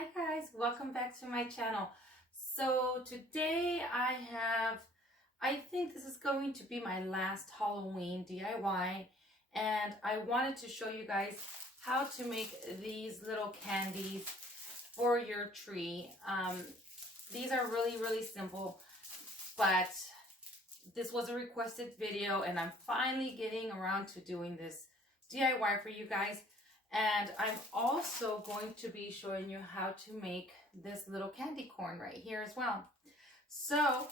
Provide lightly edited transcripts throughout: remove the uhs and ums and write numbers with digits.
Hi guys, welcome back to my channel. So today I think this is going to be my last Halloween DIY, and I wanted to show you guys how to make these little candies for your tree. These are really simple, but this was a requested video and I'm finally getting around to doing this DIY for you guys. And I'm also going to be showing you how to make this little candy corn right here as well. So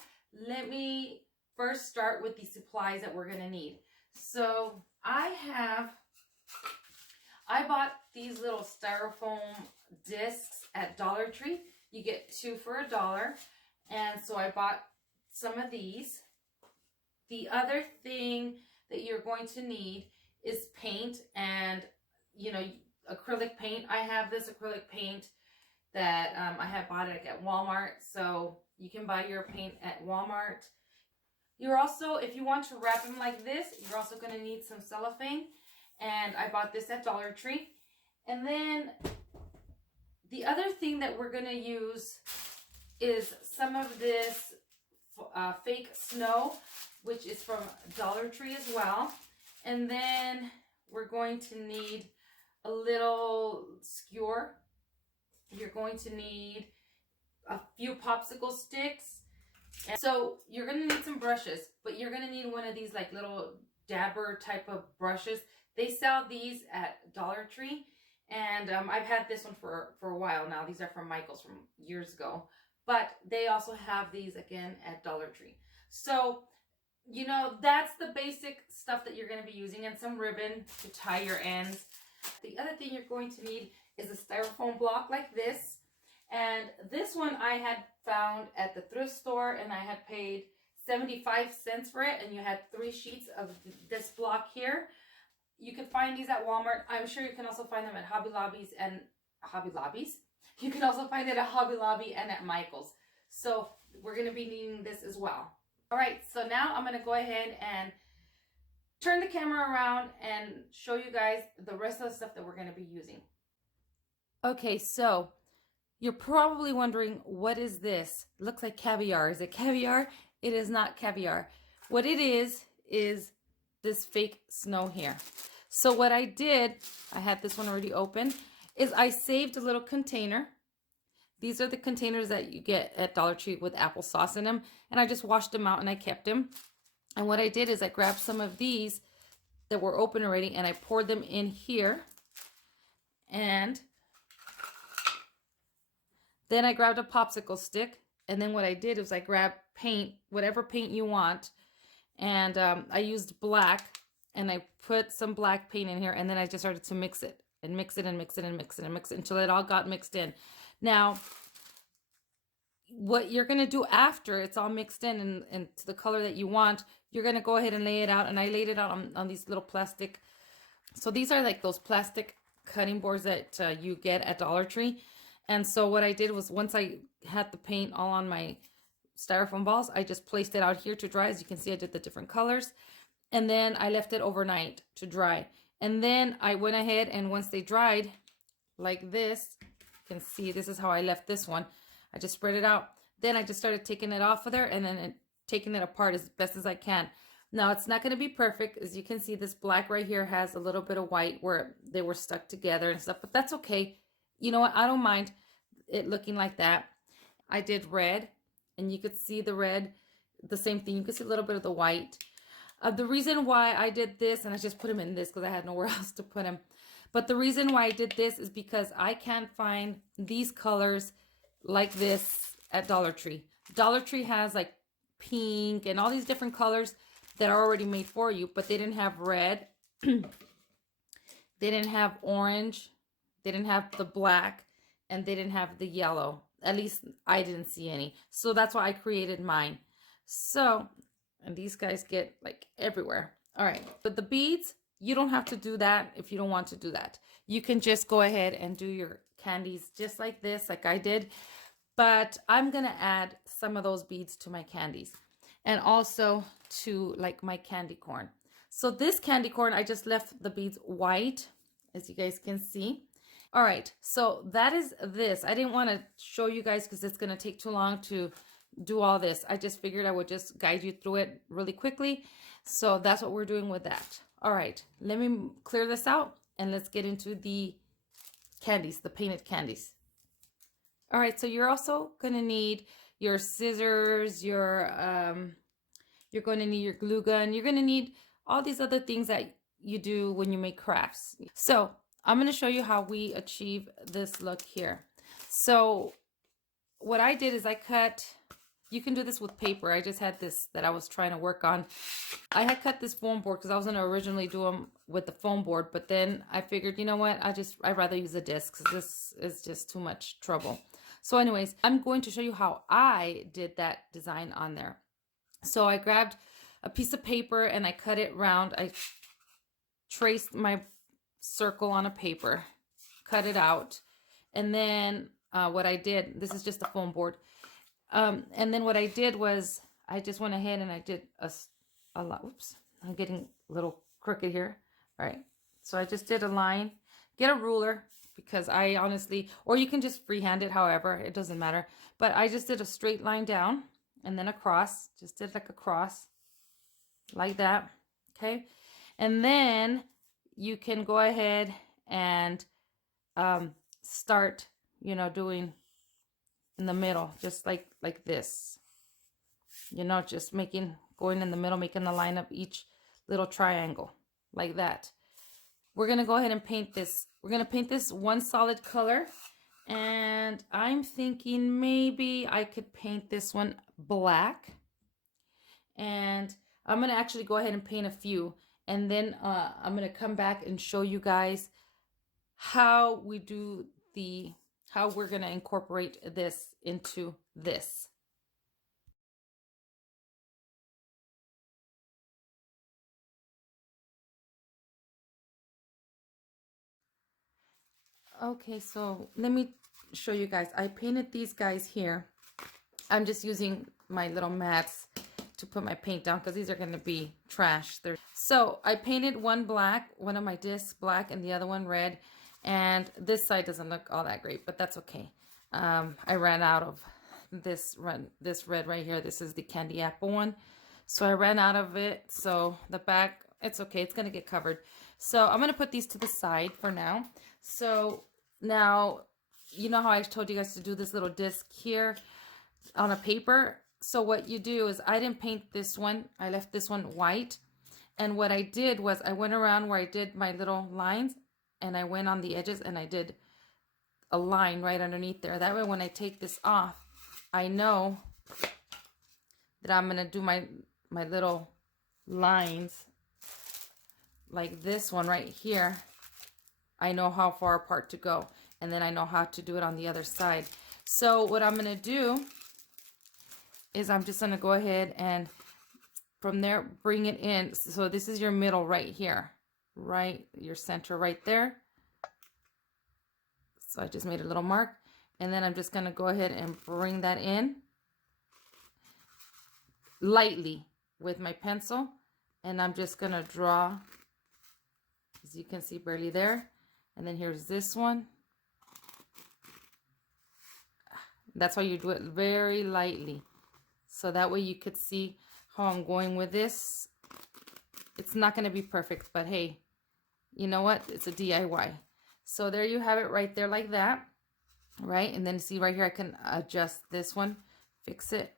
let me first start with the supplies that we're going to need. So I bought these little styrofoam discs at Dollar Tree. You get 2 for $1. And so I bought some of these. The other thing that you're going to need is paint and acrylic paint. I have this acrylic paint that I have bought it at Walmart, so you can buy your paint at Walmart. You're also, if you want to wrap them like this, you're also going to need some cellophane, and I bought this at Dollar Tree. And then the other thing that we're going to use is some of this fake snow, which is from Dollar Tree as well. And then we're going to need a little skewer. You're going to need a few popsicle sticks. And so you're going to need some brushes, but you're going to need one of these like little dabber type of brushes. They sell these at Dollar Tree, and I've had this one for a while now. These are from Michael's from years ago, but they also have these again at Dollar Tree. So that's the basic stuff that you're going to be using, and some ribbon to tie your ends. The other thing you're going to need is a styrofoam block like this. And this one I had found at the thrift store, and I had paid 75 cents for it. And you had 3 sheets of this block here. You can find these at Walmart. I'm sure you can also find them at Hobby Lobbies. You can also find it at Hobby Lobby and at Michael's. So we're going to be needing this as well. All right, so now I'm going to go ahead and turn the camera around and show you guys the rest of the stuff that we're going to be using. Okay, so you're probably wondering, what is this? It looks like caviar. Is it caviar? It is not caviar. What it is this fake snow here. So what I did, I had this one already open, is I saved a little container. These are the containers that you get at Dollar Tree with applesauce in them. And I just washed them out and I kept them. And what I did is I grabbed some of these that were open already and I poured them in here. And then I grabbed a popsicle stick. And then what I did is I grabbed paint, whatever paint you want. And I used black, and I put some black paint in here. And then I just started to mix it and mix it and mix it and mix it and mix it until it all got mixed in. Now, what you're going to do after it's all mixed in and to the color that you want, you're going to go ahead and lay it out. And I laid it out on these little plastic. So these are like those plastic cutting boards that you get at Dollar Tree. And so what I did was, once I had the paint all on my styrofoam balls, I just placed it out here to dry. As you can see, I did the different colors. And then I left it overnight to dry. And then I went ahead, and once they dried like this, you can see this is how I left this one. I just spread it out. Then I just started taking it off of there and then taking it apart as best as I can. Now, it's not going to be perfect. As you can see, this black right here has a little bit of white where they were stuck together and stuff, but that's okay. You know what? I don't mind it looking like that. I did red, and you could see the red, the same thing. You could see a little bit of the white. The reason why I did this, and I just put them in this because I had nowhere else to put them. But the reason why I did this is because I can't find these colors like this at Dollar Tree. Dollar Tree has like pink and all these different colors that are already made for you, but they didn't have red. They didn't have orange. They didn't have the black, and they didn't have the yellow. At least I didn't see any. So that's why I created mine. So, and these guys get like everywhere. All right, but the beads, you don't have to do that if you don't want to do that. You can just go ahead and do your candies just like this, like I did. But I'm going to add some of those beads to my candies, and also to like my candy corn. So this candy corn, I just left the beads white, as you guys can see. All right, so that is this. I didn't want to show you guys because it's going to take too long to do all this. I just figured I would just guide you through it really quickly. So that's what we're doing with that. All right, let me clear this out and let's get into the candies, the painted candies. All right, so you're also going to need your scissors, you're going to need your glue gun. You're going to need all these other things that you do when you make crafts. So I'm going to show you how we achieve this look here. So what I did is I cut, you can do this with paper. I just had this that I was trying to work on. I had cut this foam board because I was going to originally do them with the foam board, but then I figured, you know what, I'd rather use a disc because this is just too much trouble. So anyways, I'm going to show you how I did that design on there. So I grabbed a piece of paper and I cut it round. I traced my circle on a paper, cut it out, and then what I did, this is just a foam board, and then what I did was I just went ahead and I did a lot. Oops, I'm getting a little crooked here. All right, so I just did a line. Get a ruler because I honestly, or you can just freehand it, however, it doesn't matter. But I just did a straight line down and then a cross, just did like a cross like that. Okay, and then you can go ahead and start, you know, doing in the middle, just like this, you know, just going in the middle, making the line of each little triangle like that. We're going to go ahead and paint this. We're going to paint this one solid color. And I'm thinking maybe I could paint this one black. And I'm going to actually go ahead and paint a few. And then I'm going to come back and show you guys how we do how we're going to incorporate this into this. Okay, so let me show you guys. I painted these guys here. I'm just using my little mats to put my paint down because these are going to be trash. So I painted one black, one of my discs black, and the other one red. And this side doesn't look all that great, but that's okay. I ran out of this red right here. This is the candy apple one. So I ran out of it. So the back, it's okay. It's going to get covered. So I'm going to put these to the side for now. So now, you know how I told you guys to do this little disc here on a paper? So what you do is I didn't paint this one. I left this one white. And what I did was I went around where I did my little lines and I went on the edges and I did a line right underneath there. That way when I take this off, I know that I'm going to do my little lines like this one right here. I know how far apart to go. And then I know how to do it on the other side. So what I'm going to do is I'm just going to go ahead and from there bring it in. So this is your middle right here, right? Your center right there. So I just made a little mark. And then I'm just going to go ahead and bring that in lightly with my pencil. And I'm just going to draw, as you can see, barely there. And then here's this one. That's why you do it very lightly. So that way you could see how I'm going with this. It's not going to be perfect, but hey, you know what? It's a DIY. So there you have it right there like that. Right? And then see right here, I can adjust this one, fix it.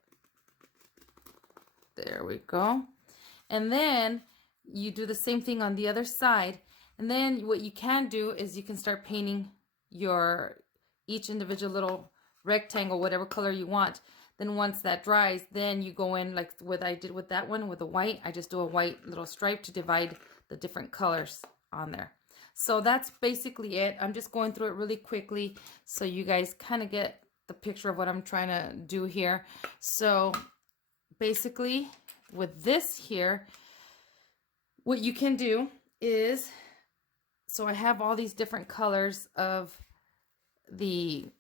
There we go. And then you do the same thing on the other side. And then what you can do is you can start painting each individual little rectangle, whatever color you want. Then once that dries, then you go in like what I did with that one with the white. I just do a white little stripe to divide the different colors on there. So that's basically it. I'm just going through it really quickly so you guys kind of get the picture of what I'm trying to do here. So basically with this here, what you can do is, so I have all these different colors of the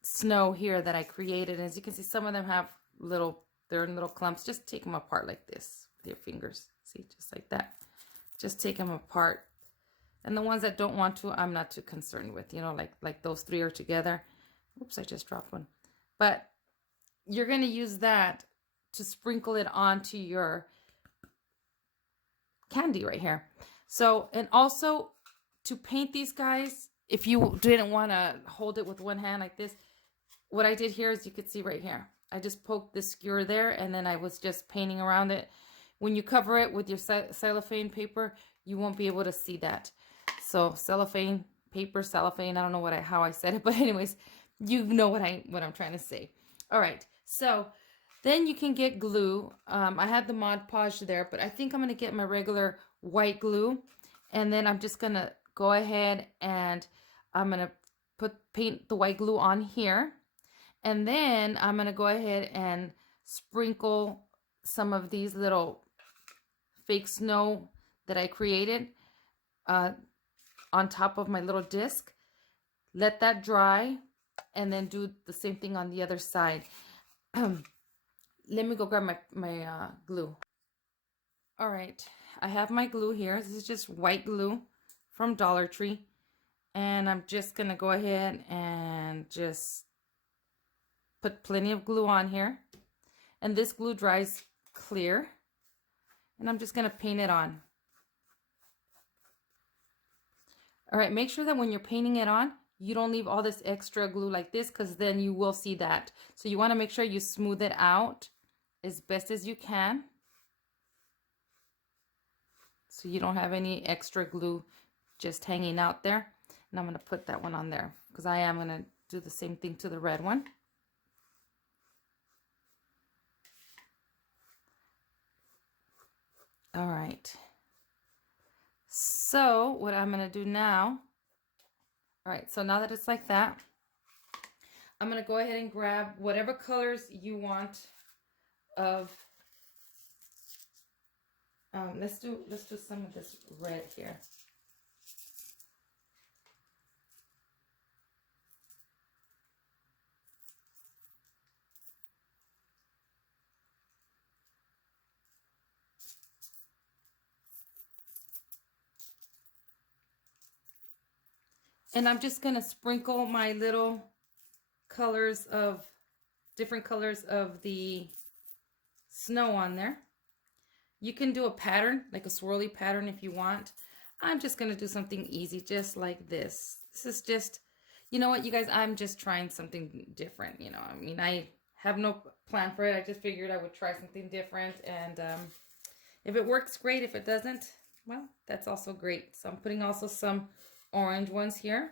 snow here that I created. As you can see, some of them have they're in little clumps. Just take them apart like this with your fingers. See, just like that. Just take them apart And the ones that don't want to, I'm not too concerned with, you know, like those three are together. Oops, I just dropped one. But you're going to use that to sprinkle it onto your candy right here. So, and also to paint these guys, if you didn't want to hold it with one hand like this, what I did here is you could see right here. I just poked the skewer there and then I was just painting around it. When you cover it with your cellophane paper, you won't be able to see that. So cellophane paper, cellophane, I don't know how I said it, but anyways, you know what I'm trying to say. All right, so then you can get glue. I had the Mod Podge there, but I think I'm going to get my regular white glue. And then I'm just going to go ahead and I'm going to paint the white glue on here. And then I'm going to go ahead and sprinkle some of these little fake snow that I created on top of my little disc. Let that dry and then do the same thing on the other side. Let me go grab my glue. All right, I have my glue here. This is just white glue from Dollar Tree. And I'm just going to go ahead and just put plenty of glue on here. And this glue dries clear. And I'm just going to paint it on. All right, make sure that when you're painting it on, you don't leave all this extra glue like this, because then you will see that. So you want to make sure you smooth it out as best as you can, so you don't have any extra glue just hanging out there. And I'm going to put that one on there because I am going to do the same thing to the red one. All right. So what I'm going to do now, all right, so now that it's like that, I'm going to go ahead and grab whatever colors you want of, let's do some of this red here. And I'm just going to sprinkle my little colors of, different colors of the snow on there. You can do a pattern, like a swirly pattern if you want. I'm just going to do something easy, just like this. This is just, you know what, you guys, I'm just trying something different, you know. I mean, I have no plan for it. I just figured I would try something different. And if it works, great. If it doesn't, well, that's also great. So I'm putting also some orange ones here.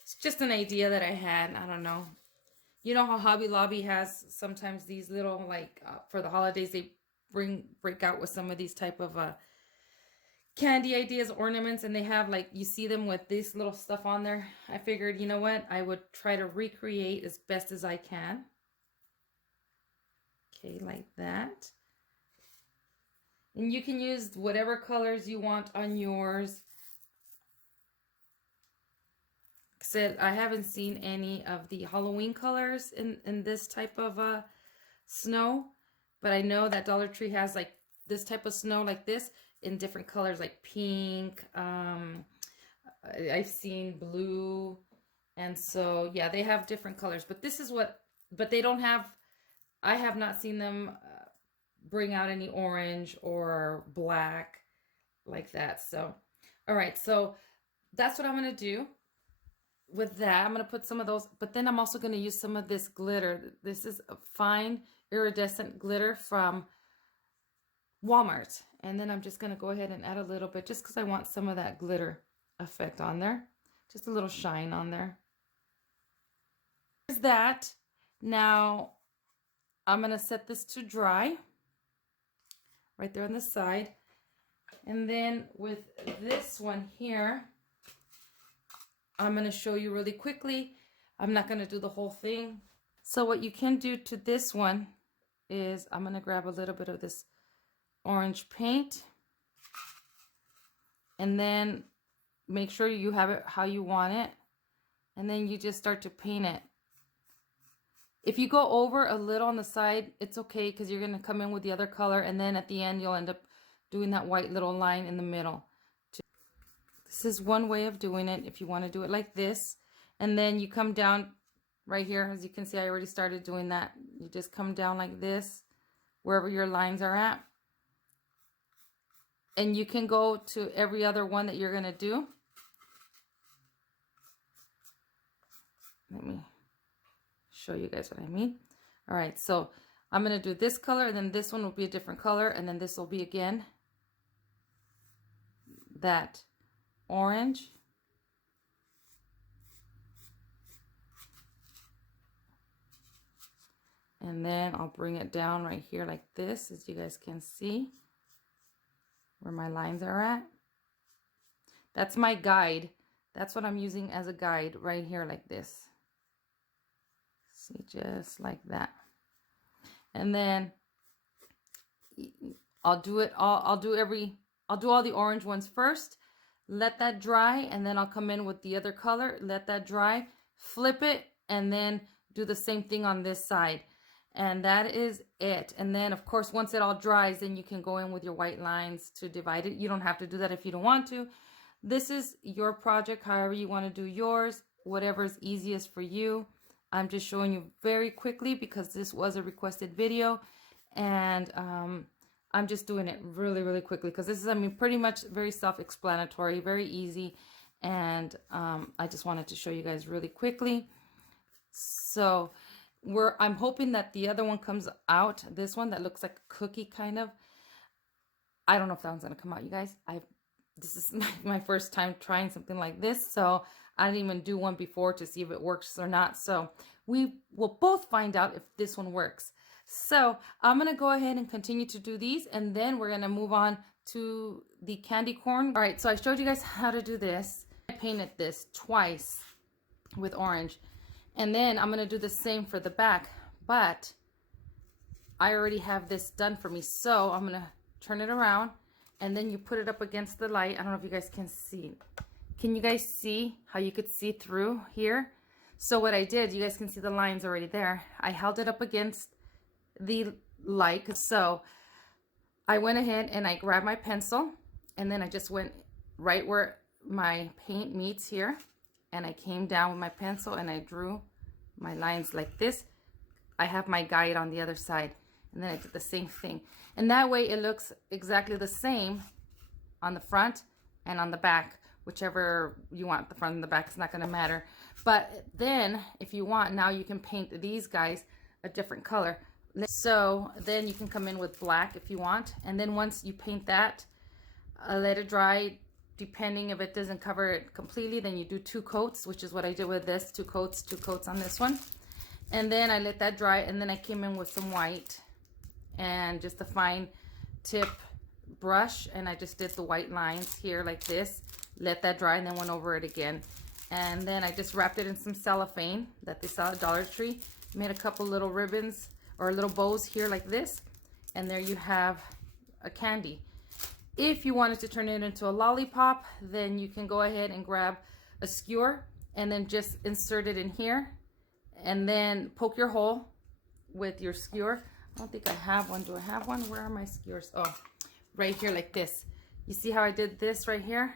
It's just an idea that I had. I don't know. You know how Hobby Lobby has sometimes these little, like, for the holidays, they break out with some of these type of candy ideas, ornaments, and they have, like, you see them with this little stuff on there. I figured, you know what, I would try to recreate as best as I can. Okay, like that. And you can use whatever colors you want on yours. Said I haven't seen any of the Halloween colors in this type of snow, but I know that Dollar Tree has like this type of snow like this in different colors, like pink. I've seen blue, and so yeah, they have different colors. But this is what, but they don't have. I have not seen them bring out any orange or black like that. So, all right, so that's what I'm gonna do. With that, I'm going to put some of those, but then I'm also going to use some of this glitter. This is a fine iridescent glitter from Walmart. And then I'm just going to go ahead and add a little bit just because I want some of that glitter effect on there. Just a little shine on there. There's that. Now, I'm going to set this to dry right there on the side. And then with this one here, I'm going to show you really quickly. I'm not going to do the whole thing. So what you can do to this one is I'm going to grab a little bit of this orange paint. And then make sure you have it how you want it. And then you just start to paint it. If you go over a little on the side, it's okay because you're going to come in with the other color. And then at the end, you'll end up doing that white little line in the middle. This is one way of doing it if you want to do it like this. And then you come down right here. As you can see, I already started doing that. You just come down like this, wherever your lines are at. And you can go to every other one that you're going to do. Let me show you guys what I mean. All right, so I'm going to do this color, and then this one will be a different color, and then this will be again that orange. And then I'll bring it down right here like this, as you guys can see where my lines are at. That's my guide. That's what I'm using as a guide right here like this. See, just like that. And then I'll do all the orange ones first, let that dry, and then I'll come in with the other color, let that dry, flip it, and then do the same thing on this side. And that is it. And then of course, once it all dries, then you can go in with your white lines to divide it. You don't have to do that if you don't want to. This is your project, however you want to do yours, whatever is easiest for you. I'm just showing you very quickly because this was a requested video, and I'm just doing it really, really quickly because this is, I mean, pretty much very self-explanatory, very easy. And I just wanted to show you guys really quickly. So I'm hoping that the other one comes out. This one that looks like a cookie kind of. I don't know if that one's gonna come out, you guys. This is my first time trying something like this, so I didn't even do one before to see if it works or not. So we will both find out if this one works. So I'm gonna go ahead and continue to do these, and then we're gonna move on to the candy corn. All right, so I showed you guys how to do this. I painted this twice with orange. And then I'm going to do the same for the back, but I already have this done for me. So I'm going to turn it around, and then you put it up against the light. I don't know if you guys can see. Can you guys see how you could see through here? So what I did, you guys can see the lines already there. I held it up against the light. So I went ahead and I grabbed my pencil, and then I just went right where my paint meets here. And I came down with my pencil and I drew my lines like this. I have my guide on the other side, and then I did the same thing. And that way it looks exactly the same on the front and on the back, whichever you want, the front and the back, it's not going to matter. But then if you want, now you can paint these guys a different color. So then you can come in with black if you want. And then once you paint that, let it dry. Depending if it doesn't cover it completely, then you do 2 coats, which is what I did with this, 2 coats on this one. And then I let that dry, and then I came in with some white and just a fine tip brush, and I just did the white lines here like this, let that dry, and then went over it again. And then I just wrapped it in some cellophane that they sell at Dollar Tree, made a couple little ribbons or little bows here like this, and there you have a candy. If you wanted to turn it into a lollipop, then you can go ahead and grab a skewer and then just insert it in here, and then poke your hole with your skewer. I don't think I have one. Do I have one? Where are my skewers? Oh, right here like this. You see how I did this right here?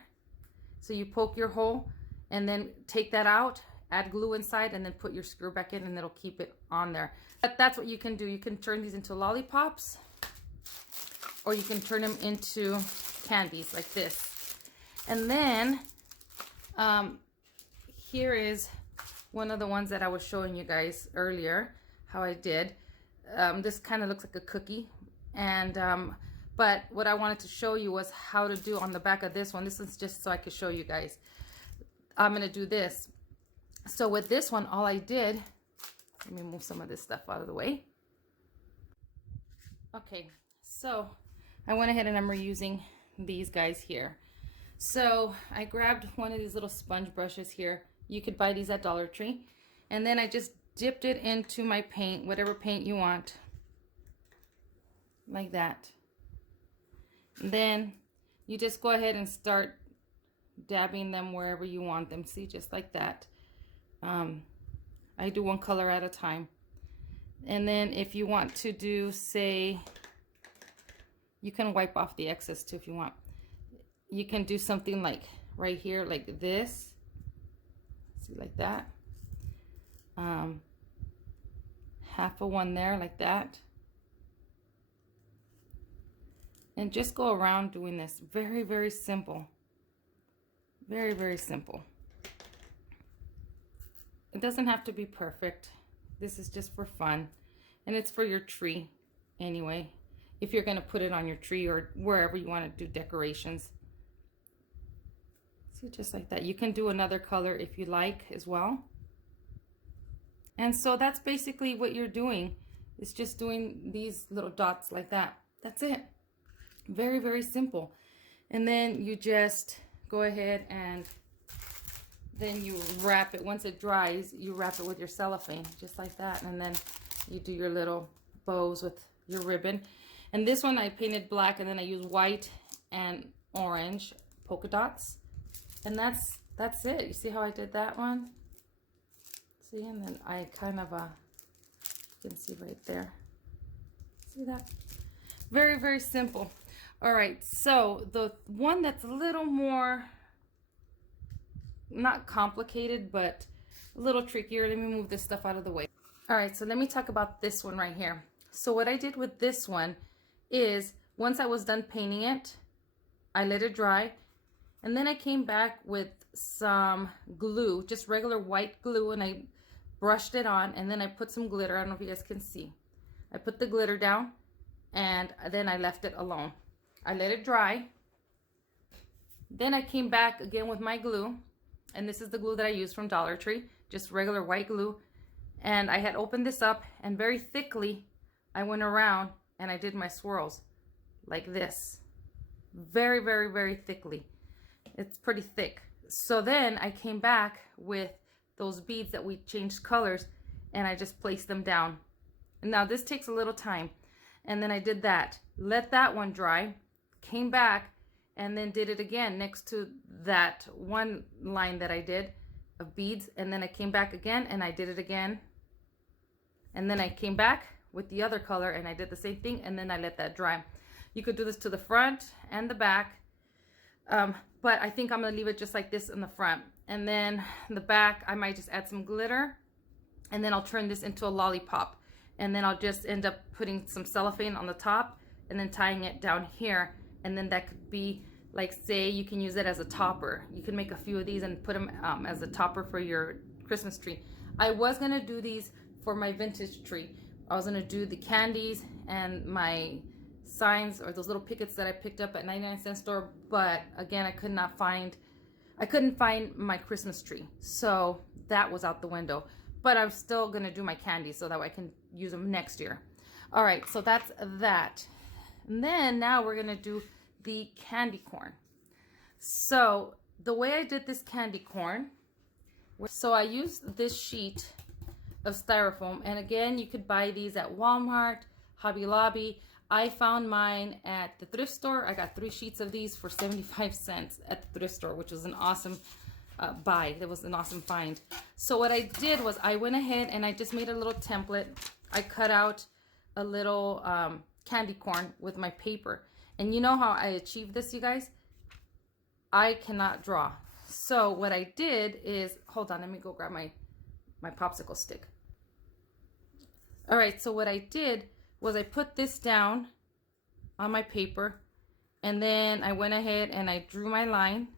So you poke your hole and then take that out, add glue inside, and then put your skewer back in, and it'll keep it on there. But that's what you can do. You can turn these into lollipops, or you can turn them into candies like this. And then here is one of the ones that I was showing you guys earlier, how I did. This kind of looks like a cookie, and but what I wanted to show you was how to do on the back of this one. This is just so I could show you guys. I'm gonna do this. So with this one, all I did, let me move some of this stuff out of the way. Okay, so I went ahead and I'm reusing these guys here. So I grabbed one of these little sponge brushes here. You could buy these at Dollar Tree. And then I just dipped it into my paint, whatever paint you want. Like that. And then you just go ahead and start dabbing them wherever you want them. See, just like that. I do one color at a time. And then if you want to do, say, You can wipe off the excess too if you want. You can do something like right here, like this. See, like that. Half of one there, like that. And just go around doing this. Very, very simple. Very, very simple. It doesn't have to be perfect. This is just for fun. And it's for your tree anyway. If you're going to put it on your tree or wherever you want to do decorations. See, just like that. You can do another color if you like as well. And so that's basically what you're doing. It's just doing these little dots like that. That's it. Very, very simple. And then you just go ahead and then you wrap it. Once it dries, you wrap it with your cellophane, just like that. And then you do your little bows with your ribbon. And this one I painted black, and then I used white and orange polka dots. And that's it. You see how I did that one? See, and then I kind of, you can see right there. See that? Very, very simple. All right, so the one that's a little more, not complicated, but a little trickier. Let me move this stuff out of the way. All right, so let me talk about this one right here. So what I did with this one is, once I was done painting it, I let it dry, and then I came back with some glue, just regular white glue, and I brushed it on, and then I put some glitter. I don't know if you guys can see. I put the glitter down, and then I left it alone. I let it dry. Then I came back again with my glue, and this is the glue that I used from Dollar Tree, just regular white glue. And I had opened this up, and very thickly I went around and I did my swirls like this. Very, very, very thickly. It's pretty thick. So then I came back with those beads that we changed colors, and I just placed them down. And now this takes a little time. And then I did that. Let that one dry. Came back and then did it again next to that one line that I did of beads. And then I came back again and I did it again. And then I came back with the other color and I did the same thing, and then I let that dry. You could do this to the front and the back. But I think I'm gonna leave it just like this in the front. And then the back, I might just add some glitter, and then I'll turn this into a lollipop. And then I'll just end up putting some cellophane on the top and then tying it down here. And then that could be, like, say you can use it as a topper. You can make a few of these and put them as a topper for your Christmas tree. I was gonna do these for my vintage tree. I was gonna do the candies and my signs, or those little pickets that I picked up at 99-cent store, but again, I couldn't find my Christmas tree, so that was out the window. But I'm still gonna do my candies so that way I can use them next year. All right, so that's that. And then now we're gonna do the candy corn. So the way I did this candy corn, so I used this sheet of styrofoam, and again, you could buy these at Walmart, Hobby Lobby. I found mine at the thrift store. I got 3 sheets of these for 75 cents at the thrift store, which was an awesome buy. That was an awesome find. So what I did was I went ahead and I just made a little template. I cut out a little candy corn with my paper. And you know how I achieved this, you guys? I cannot draw. So what I did is, hold on, let me go grab my popsicle stick. All right, so what I did was I put this down on my paper, and then I went ahead and I drew my line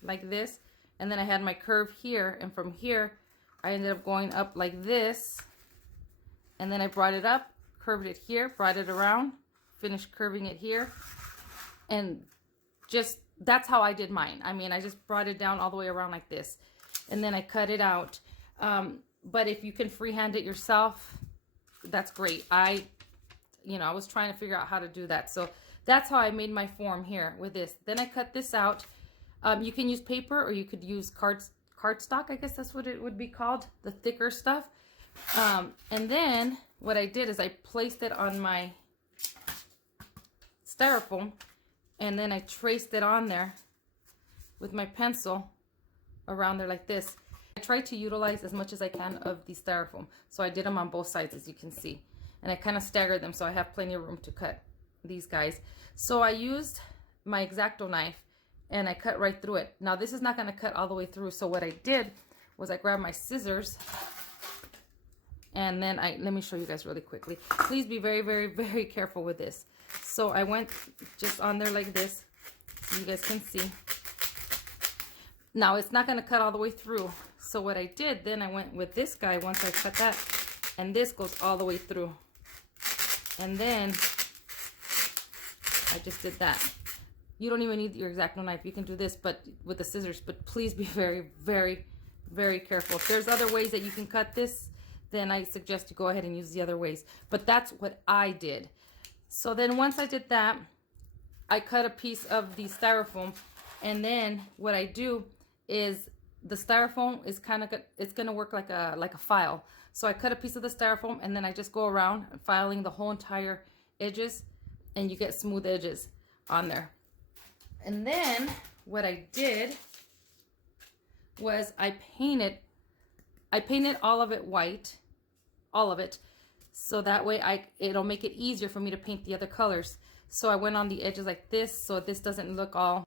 like this, and then I had my curve here, and from here I ended up going up like this, and then I brought it up, curved it here, brought it around, finished curving it here, and just that's how I did mine. I mean, I just brought it down all the way around like this, and then I cut it out. But if you can freehand it yourself, that's great. I was trying to figure out how to do that. So that's how I made my form here with this. Then I cut this out. You can use paper, or you could use cardstock. I guess that's what it would be called, the thicker stuff. And then what I did is I placed it on my styrofoam, and then I traced it on there with my pencil around there like this. I try to utilize as much as I can of the styrofoam. So I did them on both sides, as you can see. And I kind of staggered them so I have plenty of room to cut these guys. So I used my X-Acto knife and I cut right through it. Now this is not going to cut all the way through. So what I did was I grabbed my scissors and then let me show you guys really quickly. Please be very, very, very careful with this. So I went just on there like this, so you guys can see. Now it's not going to cut all the way through. So what I did, then I went with this guy once I cut that, and this goes all the way through. And then I just did that. You don't even need your X-Acto knife. You can do this, but with the scissors. But please be very, very, very careful. If there's other ways that you can cut this, then I suggest you go ahead and use the other ways. But that's what I did. So then once I did that, I cut a piece of the styrofoam, and then what I do is the styrofoam is it's gonna work like a file. So I cut a piece of the styrofoam, and then I just go around filing the whole entire edges, and you get smooth edges on there. And then what I did was I painted all of it white, all of it, so that way it'll make it easier for me to paint the other colors. So I went on the edges like this, so this doesn't look all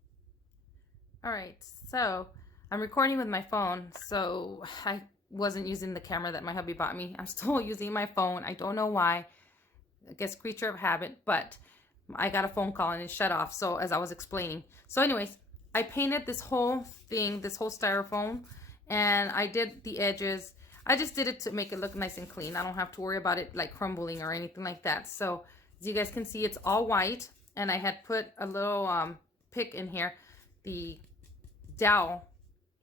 right. So I'm recording with my phone, so I wasn't using the camera that my hubby bought me. I'm still using my phone. I don't know why. I guess creature of habit, but I got a phone call and it shut off. So as I was explaining. So anyways, I painted this whole thing, this whole styrofoam, and I did the edges. I just did it to make it look nice and clean. I don't have to worry about it like crumbling or anything like that. So as you guys can see, it's all white, and I had put a little pick in here, the dowel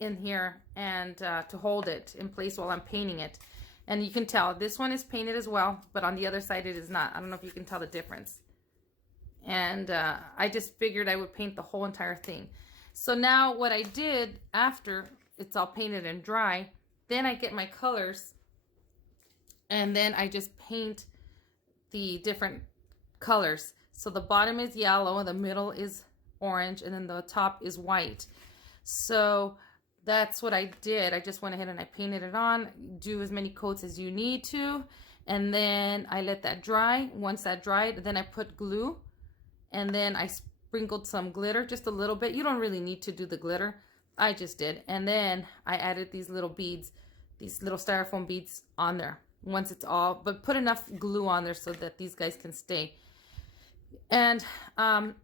in here, and to hold it in place while I'm painting it. And you can tell this one is painted as well, but on the other side it is not. I don't know if you can tell the difference. And I just figured I would paint the whole entire thing. So now what I did after it's all painted and dry, then I get my colors, and then I just paint the different colors. So the bottom is yellow, the middle is orange, and then the top is white. So that's what I did. I just went ahead and I painted it on. Do as many coats as you need to, and then I let that dry. Once that dried, then I put glue, and then I sprinkled some glitter, just a little bit. You don't really need to do the glitter. I just did. And then I added these little beads, these little styrofoam beads on there once it's all, but put enough glue on there so that these guys can stay. And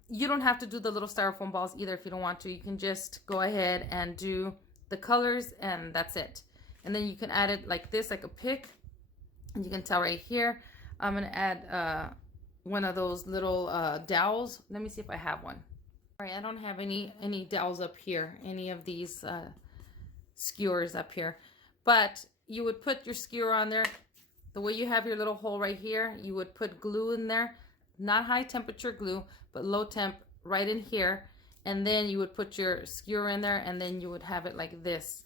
you don't have to do the little styrofoam balls either if you don't want to. You can just go ahead and do the colors, and that's it. And then you can add it like this, like a pick. And you can tell right here, I'm going to add one of those little dowels. Let me see if I have one. All right, I don't have any dowels up here, any of these skewers up here. But you would put your skewer on there. The way you have your little hole right here, you would put glue in there. Not high temperature glue, but low temp right in here. And then you would put your skewer in there, and then you would have it like this.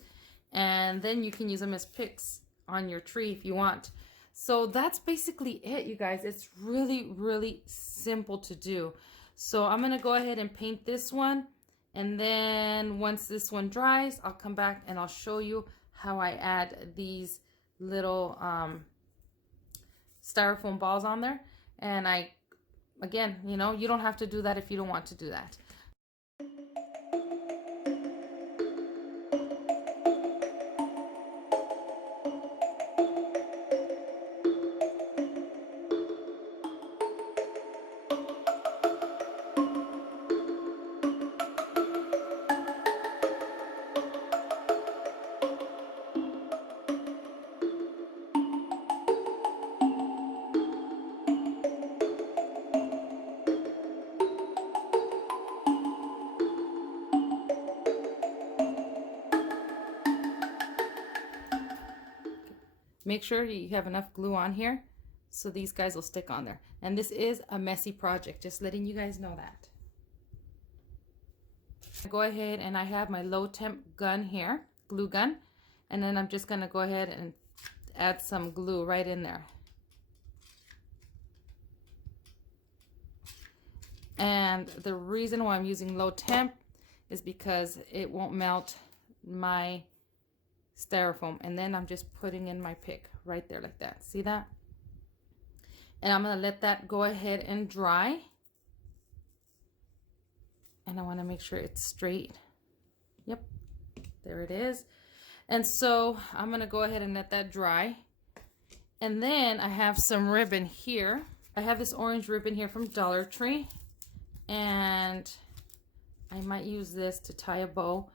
And then you can use them as picks on your tree if you want. So that's basically it, you guys. It's really, really simple to do. So I'm going to go ahead and paint this one. And then once this one dries, I'll come back and I'll show you how I add these little styrofoam balls on there. And again, you know, you don't have to do that if you don't want to do that. Make sure you have enough glue on here so these guys will stick on there. And this is a messy project, just letting you guys know that. Go ahead and I have my low temp gun here, glue gun. And then I'm just gonna go ahead and add some glue right in there. And the reason why I'm using low temp is because it won't melt my styrofoam. And then I'm just putting in my pick right there like that. See that? And I'm going to let that go ahead and dry. and I want to make sure it's straight. Yep, there it is. And so I'm going to go ahead and let that dry. And then I have some ribbon here. I have this orange ribbon here from Dollar Tree, and I might use this to tie a bow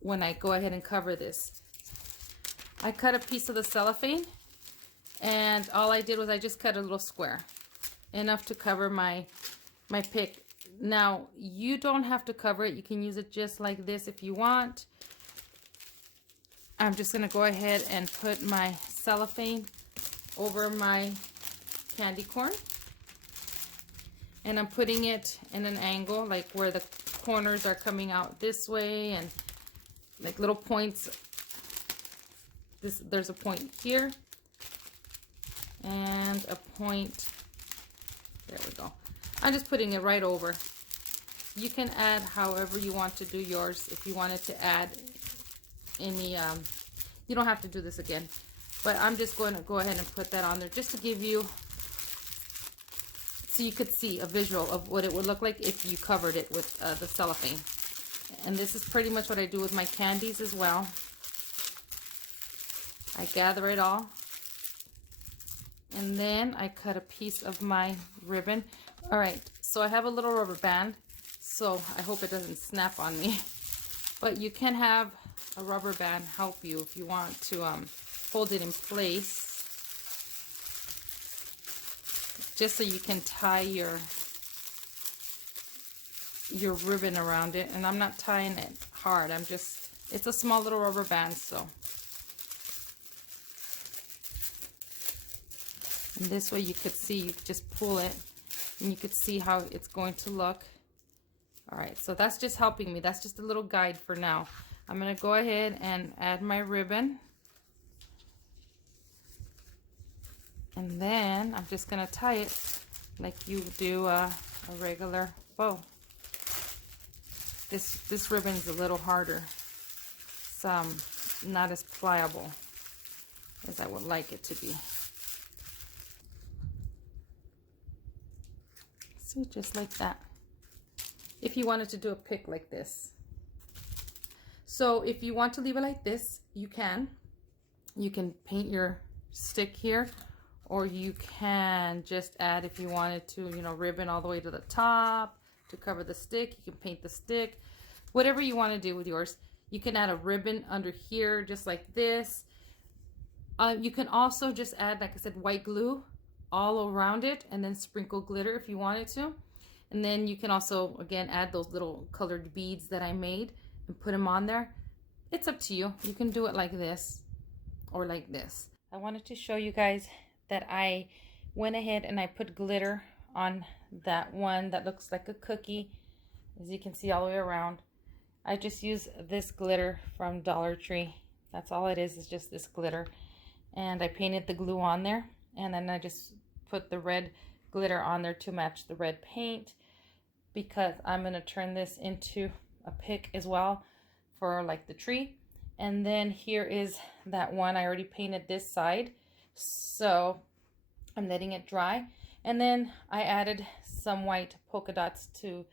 when I go ahead and cover this. I cut a piece of the cellophane, and all I did was I just cut a little square, enough to cover my pick. Now, you don't have to cover it. You can use it just like this if you want. I'm just going to go ahead and put my cellophane over my candy corn. And I'm putting it in an angle, like where the corners are coming out this way, and like little points. There's a point here and a point. There we go. I'm just putting it right over. You can add however you want to do yours. If you wanted to add any, you don't have to do this again. But I'm just going to go ahead and put that on there just to give you, so you could see a visual of what it would look like if you covered it with the cellophane. And this is pretty much what I do with my candies as well. I gather it all. And then I cut a piece of my ribbon. All right, so I have a little rubber band, so I hope it doesn't snap on me. But you can have a rubber band help you if you want to hold it in place, just so you can tie your ribbon around it. And I'm not tying it hard. It's a small little rubber band, so. And this way you could see, you could just pull it and you could see how it's going to look. All right, so that's just helping me. That's just a little guide for now. I'm gonna go ahead and add my ribbon. And then I'm just gonna tie it like you do a regular bow. This ribbon's a little harder. It's not as pliable as I would like it to be. See, just like that. If you wanted to do a pick like this. So if you want to leave it like this, you can. You can paint your stick here, or you can just add, if you wanted to, you know, ribbon all the way to the top to cover the stick. You can paint the stick, whatever you want to do with yours. You can add a ribbon under here just like this. You can also just add, like I said, white glue all around it, and then sprinkle glitter if you wanted to. And then you can also, again, add those little colored beads that I made and put them on there. It's up to you. You can do it like this or like this. I wanted to show you guys that I went ahead and I put glitter on that one that looks like a cookie, as you can see all the way around. I just use this glitter from Dollar Tree. That's all it is just this glitter. And I painted the glue on there, and then I just put the red glitter on there to match the red paint, because I'm going to turn this into a pick as well for like the tree. And then here is that one. I already painted this side, so I'm letting it dry. And then I added some white polka dots to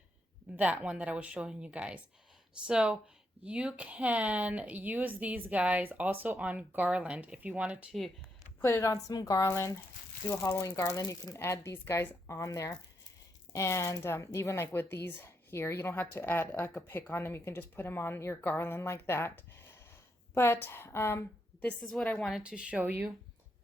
that one that I was showing you guys. So you can use these guys also on garland. If you wanted to put it on some garland, do a Halloween garland, you can add these guys on there. And even like with these here, you don't have to add like a pick on them. You can just put them on your garland like that. But this is what I wanted to show you.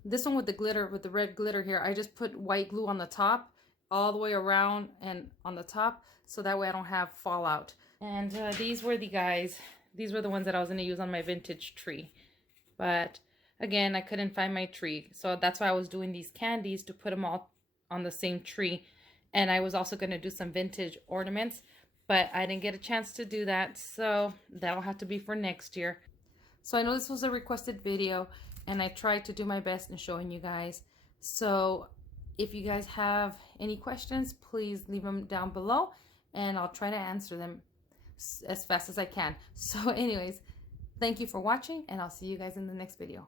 This one with the glitter, with the red glitter here, I just put white glue on the top, all the way around and on the top, so that way I don't have fallout. And these were the guys. These were the ones that I was going to use on my vintage tree. But again, I couldn't find my tree, so that's why I was doing these candies to put them all on the same tree. And I was also going to do some vintage ornaments, but I didn't get a chance to do that, so that'll have to be for next year. So I know this was a requested video, and I tried to do my best in showing you guys. So if you guys have any questions, please leave them down below, and I'll try to answer them as fast as I can. So anyways, thank you for watching, and I'll see you guys in the next video.